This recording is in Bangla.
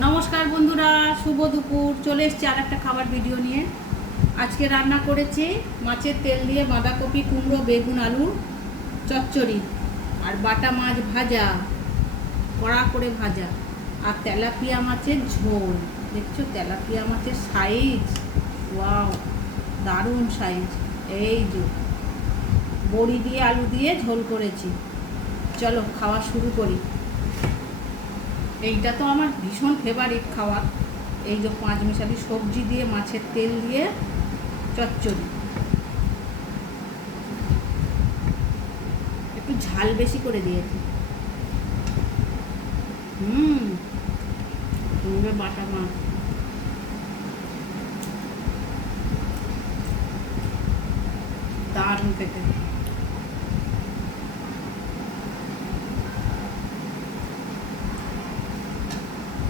নমস্কার বন্ধুরা, শুভ দুপুর। চলে এসেছি আর একটা খাবার ভিডিও নিয়ে। আজকে রান্না করেছি মাছের তেল দিয়ে বাঁধাকপি, কুমড়ো, বেগুন, আলু চচ্চড়ি আর বাটা মাছ ভাজা, কড়া করে ভাজা, আর তেলাপিয়া মাছের ঝোল। দেখছো তেলাপিয়া মাছের সাইজ, ওয়াও, দারুণ সাইজ। এই যে বড়ি দিয়ে আলু দিয়ে ঝোল করেছি। চলো খাওয়া শুরু করি। এইটা তো আমার ভীষণ ফেভারিট খাবার। এই যে পাঁচমিশালি সবজি দিয়ে মাছের তেল দিয়ে চচ্চড়ি, একটু ঝাল বেশি করে দিয়েছি। কুমড়ো বাটা মাছ, দারুণ খেতে।